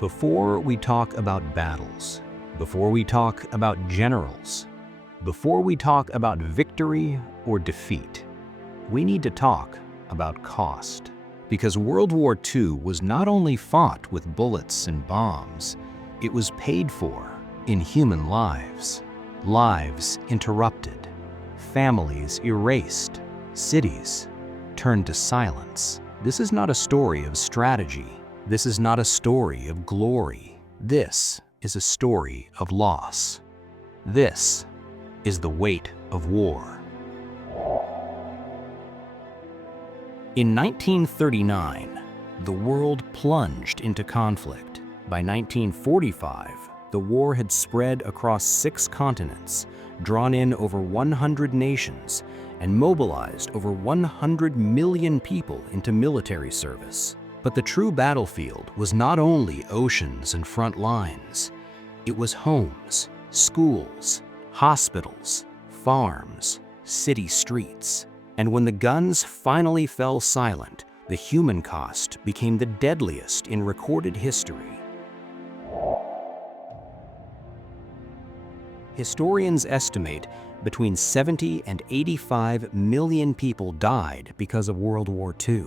Before we talk about battles, before we talk about generals, before we talk about victory or defeat, we need to talk about cost. Because World War II was not only fought with bullets and bombs, it was paid for in human lives. Lives interrupted, families erased, cities turned to silence. This is not a story of strategy. This is not a story of glory. This is a story of loss. This is the weight of war. In 1939, the world plunged into conflict. By 1945, the war had spread across 6 continents, drawn in over 100 nations, and mobilized over 100 million people into military service. But the true battlefield was not only oceans and front lines. It was homes, schools, hospitals, farms, city streets. And when the guns finally fell silent, the human cost became the deadliest in recorded history. Historians estimate between 70 and 85 million people died because of World War II.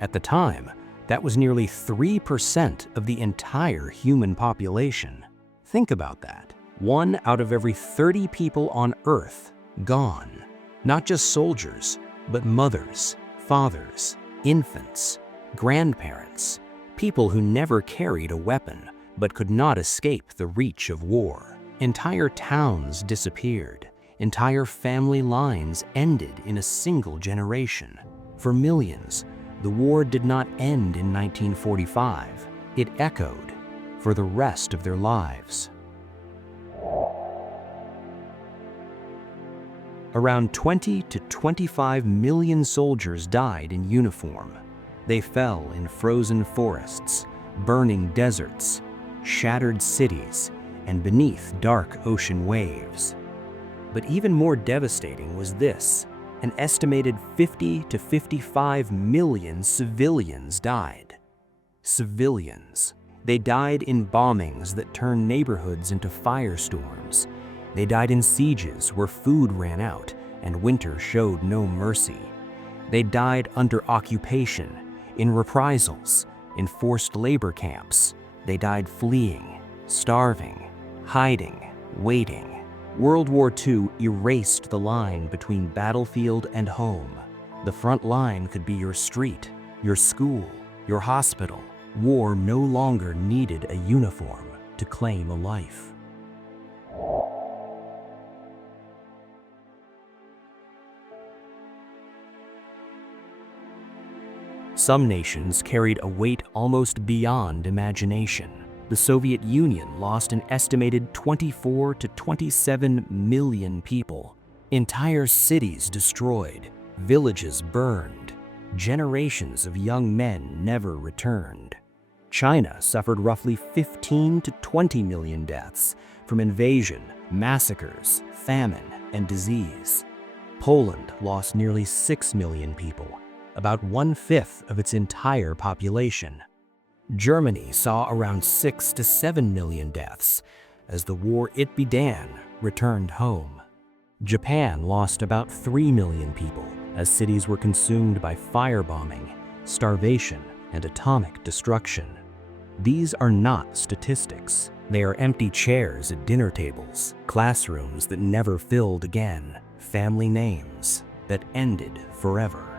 At the time, that was nearly 3% of the entire human population. Think about that. 1 out of every 30 people on Earth gone. Not just soldiers, but mothers, fathers, infants, grandparents, people who never carried a weapon but could not escape the reach of war. Entire towns disappeared. Entire family lines ended in a single generation. For millions, the war did not end in 1945. It echoed for the rest of their lives. Around 20 to 25 million soldiers died in uniform. They fell in frozen forests, burning deserts, shattered cities, and beneath dark ocean waves. But even more devastating was this: an estimated 50 to 55 million civilians died. Civilians. They died in bombings that turned neighborhoods into firestorms. They died in sieges where food ran out and winter showed no mercy. They died under occupation, in reprisals, in forced labor camps. They died fleeing, starving, hiding, waiting. World War II erased the line between battlefield and home. The front line could be your street, your school, your hospital. War no longer needed a uniform to claim a life. Some nations carried a weight almost beyond imagination. The Soviet Union lost an estimated 24 to 27 million people. Entire cities destroyed, villages burned. Generations of young men never returned. China suffered roughly 15 to 20 million deaths from invasion, massacres, famine, and disease. Poland lost nearly 6 million people, about 1/5 of its entire population. Germany saw around 6 to 7 million deaths as the war it began returned home. Japan lost about 3 million people as cities were consumed by firebombing, starvation, and atomic destruction. These are not statistics. They are empty chairs at dinner tables, classrooms that never filled again, family names that ended forever.